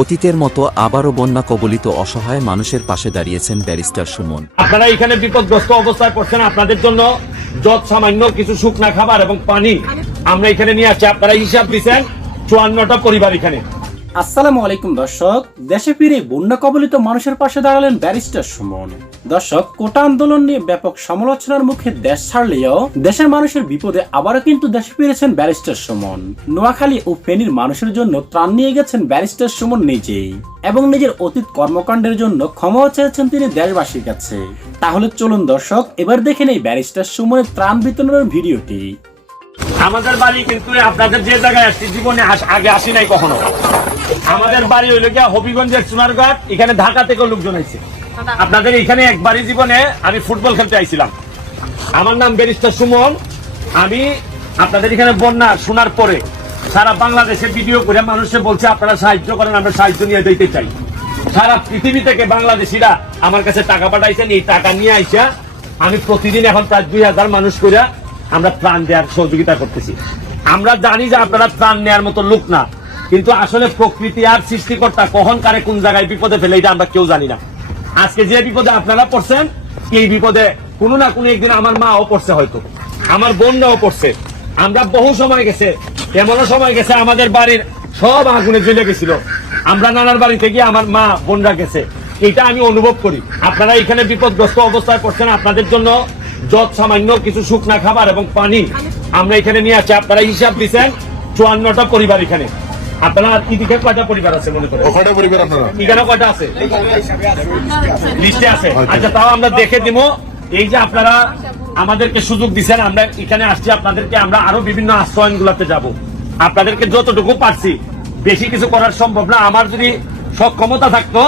অতীতের মতো আবারও বন্যা কবলিত অসহায় মানুষের পাশে দাঁড়িয়েছেন ব্যারিস্টার সুমন। আপনারা এখানে বিপদগ্রস্ত অবস্থায় পড়ছেন, আপনাদের জন্য যত সামান্য কিছু শুকনা খাবার এবং পানি আমরা এখানে নিয়ে আসছি, আপনারা হিসাব দিচ্ছেন চুয়ান্নটা পরিবার এখানে। আসসালামু আলাইকুম দর্শক। দেশে ফিরে বন্যা কবলিত মানুষের পাশে দাঁড়ালেন ব্যারিস্টার সুমন। দর্শক, কোটা আন্দোলন নিয়ে ব্যাপক সমালোচনার মুখে দেশ ছাড়লেও দেশের মানুষের বিপদে আবারও কিন্তু দেশে ফিরেছেন ব্যারিস্টার সুমন। নোয়াখালী ও ফেনীর মানুষের জন্য ত্রাণ নিয়ে গেছেন ব্যারিস্টার সুমন নিজেই এবং নিজের অতীত কর্মকাণ্ডের জন্য ক্ষমাও চেয়েছেন তিনি দেশবাসীর কাছে। তাহলে চলুন দর্শক, এবার দেখে নেই ব্যারিস্টার সুমনের ত্রাণ বিতরণের ভিডিওটি। আমাদের বাড়ি কিন্তু আপনাদের যে জায়গায় আসছি জীবনে আগে আসি নাই কখনো। আমাদের বাড়ি হইল গিয়া হবিগঞ্জের সোনারঘাট এখানে ঢাকা থেকে লোকজন আইছে। আপনাদের এখানে একবারই জীবনে আমি ফুটবল খেলতে আইছিলাম। আমার নাম ব্যারিস্টার সুমন। আমি আপনাদের এখানে বন্যা শোনার পরে সারা বাংলাদেশে ভিডিও করে মানুষে বলছে, আপনারা সাহায্য করেন, আমরা সাহায্য নিয়ে দিতে চাই। সারা পৃথিবী থেকে বাংলাদেশিরা আমার কাছে টাকা পাঠাইছেন, এই টাকা নিয়ে আইসা আমি প্রতিদিন এখন প্রায় দুই হাজার মানুষ করে আমরা প্রাণ দেওয়ার সহযোগিতা করতেছি। আমরা জানি যে আপনারা ত্রাণ নেওয়ার মতো লোক না, কিন্তু আসলে প্রকৃতি আর সৃষ্টিকর্তা কখন, কারে, কোন জায়গায় বিপদে ফেলে, এটা আমরা কেউ জানি না। আজকে যে বিপদে আপনারা পড়ছেন, এই বিপদে কোনো না কোনো একদিন আমার মাও পড়ছে হয়তো, আমার বোনরাও পড়ছে। আমরা বহু সময় গেছে, এমনও সময় গেছে আমাদের বাড়ির সব আগুনে জ্বলে গেছিল। আমরা নানার বাড়ি থেকে আমার মা, বোনরা গেছে। এটা আমি অনুভব করি। আপনারা এখানে বিপদগ্রস্ত অবস্থায় পড়ছেন আপনাদের জন্য যত সামান্য কিছু শুকনা খাবার এবং পানি আমরা এখানে নিয়ে আসছি আপনারা হিসাব দিচ্ছেন চুয়ান্নটা পরিবার এখানে। আপনারা কয়টা পরিবার আছে মনে করেন? কয়টা পরিবার আপনারা? এখানে কয়টা আছে? লিস্টে আছে। আচ্ছা। তাও আমরা দেখে দিব। এই যে আপনারা আমাদেরকে সুযোগ দিচ্ছেন আমরা এখানে আসছি আপনাদেরকে আমরা আরও বিভিন্ন আশ্রয়ন গুলাতে যাব। আপনাদেরকে যতটুকু পারছি বেশি কিছু করার সম্ভব না। আমার যদি সক্ষমতা থাকতো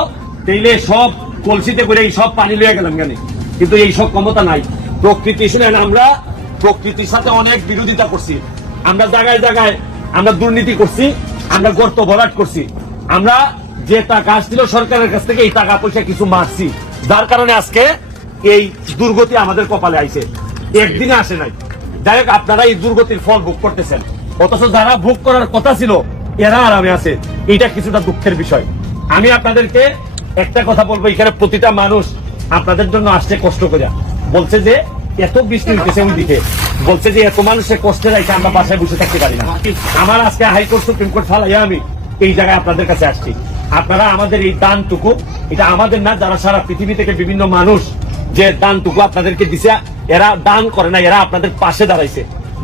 তাইলে সব কলসিতে করে এই সব পানি লইয়া গেলাম কেন? কিন্তু এই সব ক্ষমতা নাই। প্রকৃতি শুনেন, আমরা প্রকৃতির সাথে অনেক বিরোধিতা করছি। আমরা জায়গায় জায়গায় আমরা দুর্নীতি করছি, আমরা গর্ত ভরাট করছি। আমরা যে টাকা আসছিল সরকারের কাছ থেকে, এই টাকা পয়সা কিছু মারছি। যার কারণে আজকে এই দুর্গতি আমাদের কপালে আইছে। একদিনে আসে নাই। যাই আপনারা এই দুর্গতির ফল ভোগ করতেছেন। অথচ যারা ভোগ করার কথা ছিল, এরা আরামে আছে। এটা কিছুটা দুঃখের বিষয়। আমি আপনাদেরকে একটা কথা বলব, এখানে প্রতিটা মানুষ আপনাদের জন্য আসছে কষ্ট করে বলছে যে এত বৃষ্টি হইতেছে ওই দিকে বলছে যে এত মানুষের কষ্টে রাখে আমরা বাসায় বসে থাকতে পারি না। আমার আজকে হাইকোর্ট, সুপ্রিম কোর্ট ফালাইয়া আমি এই জায়গায় আপনাদের কাছে আসছি। আপনারা আমাদের এই দানটুকু, এটা আমাদের না, যারা সারা পৃথিবী থেকে বিভিন্ন মানুষ যে দানটুকু আপনাদেরকে দিছে, এরা দান করে না, এরা আপনাদের পাশে দাঁড়াইছে।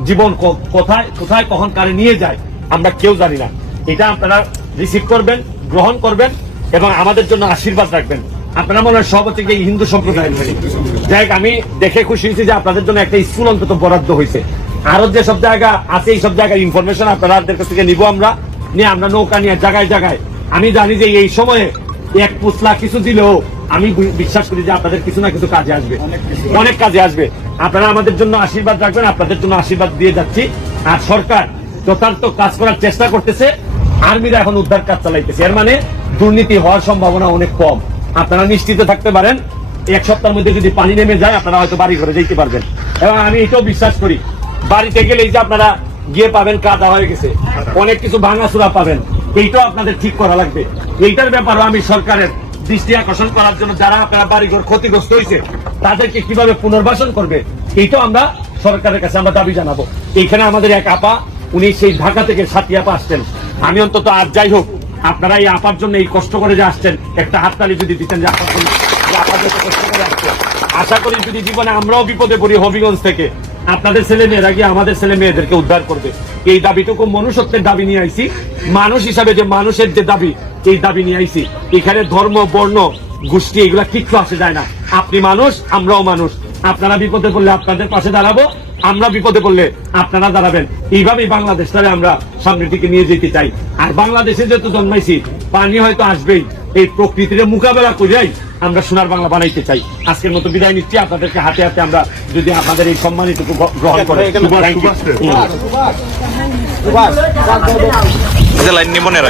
জীবন কোথায় কোথায়, কখন, কারে নিয়ে যায়, আমরা কেউ জানি না। এটা আপনারা রিসিভ করবেন, গ্রহণ করবেন, এবং আমাদের জন্য আশীর্বাদ রাখবেন। আপনারা মনে হয় সব হচ্ছে হিন্দু সম্প্রদায়ের। যাই আমি দেখে খুশি হয়েছি যে আপনাদের জন্য একটা স্কুল অন্তত বরাদ্দ হয়েছে। আরও যে সব জায়গা আছে এই সব জায়গায় ইনফরমেশন আপনাদের কাছ থেকে নিব আমরা। নিয়ে আমরা নৌকা নিয়ে জায়গায় জায়গায়। আমি জানি যে এই সময়ে এক পুসলা কিছু দিলেও আমি বিশ্বাস করি যে আপনাদের কিছু না কিছু কাজে আসবে। অনেক কাজে আসবে। আপনারা আমাদের জন্য আশীর্বাদ রাখবেন আপনাদের জন্য আশীর্বাদ দিয়ে যাচ্ছি। আর সরকার যথার্থ কাজ করার চেষ্টা করতেছে। আর্মিরা এখন উদ্ধার কাজ চালাইতেছে। এর মানে দুর্নীতি হওয়ার সম্ভাবনা অনেক কম। আপনারা নিশ্চিত থাকতে পারেন, এক সপ্তাহের মধ্যে যদি পানি নেমে যায়, আপনারা হয়তো বাড়ি ঘরে যেতে পারবেন। এবং আমি এটাও বিশ্বাস করি, বাড়িতে গেলেই যে আপনারা গিয়ে পাবেন, কাদা হয়ে গেছে। অনেক কিছু ভাঙা ভাঙাচুরা পাবেন। এইটাও আপনাদের ঠিক করা লাগবে। এইটার ব্যাপারও আমি সরকারের দৃষ্টি আকর্ষণ করার জন্য যারা আপনারা বাড়িঘর ক্ষতিগ্রস্ত হয়েছে, তাদেরকে কীভাবে পুনর্বাসন করবে, এইটাও আমরা সরকারের কাছে আমরা দাবি জানাব। এইখানে আমাদের এক আপা, উনি সেই ঢাকা থেকে সাথী আপা আসছেন। আমি অন্তত আজ যাই হোক আপনারা এই আপার জন্য এই কষ্ট করে যে আসছেন, একটা হাততালি যদি দিতেন যে আপার জন্য আশা করি যদি জীবনে আমরাও বিপদে পড়ি হবিগঞ্জ থেকে, আপনাদের ছেলে মেয়েরা গিয়ে আমাদের ছেলে মেয়েদেরকে উদ্ধার করবে। এই দাবিটুকু মনুষ্যত্বের দাবি নিয়ে আইছি। মানুষ হিসাবে যে মানুষের যে দাবি, এই দাবি নিয়ে আইছি। এখানে ধর্ম, বর্ণ, গোষ্ঠী, এগুলা কিচ্ছু আসে যায় না। আপনি মানুষ, আমরাও মানুষ। আপনারা বিপদে পড়লে আপনাদের পাশে দাঁড়াবো। আমরা বিপদে পড়লে আপনারা দাঁড়াবেন। এইভাবেই বাংলাদেশটারে আমরা সামনের দিকে নিয়ে যেতে চাই। আর বাংলাদেশে যেহেতু জন্মাইছি পানি হয়তো আসবেই। এই প্রকৃতির মোকাবেলা করিয়াই আমরা সোনার বাংলা বানাইতে চাই। আজকের মতো বিদায় নিচ্ছি। আপনাদেরকে হাতে হাতে আমরা যদি আপনাদের এই সম্মানিটুকু গ- গ্রহণ করেন। লাইন নিব না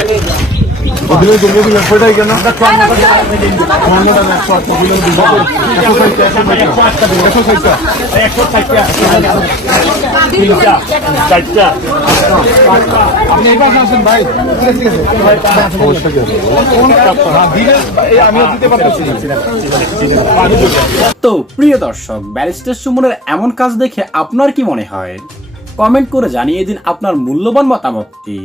তো প্রিয় দর্শক, ব্যারিস্টার সুমনের এমন কাজ দেখে আপনার কি মনে হয়? কমেন্ট করে জানিয়ে দিন আপনার মূল্যবান মতামতটি।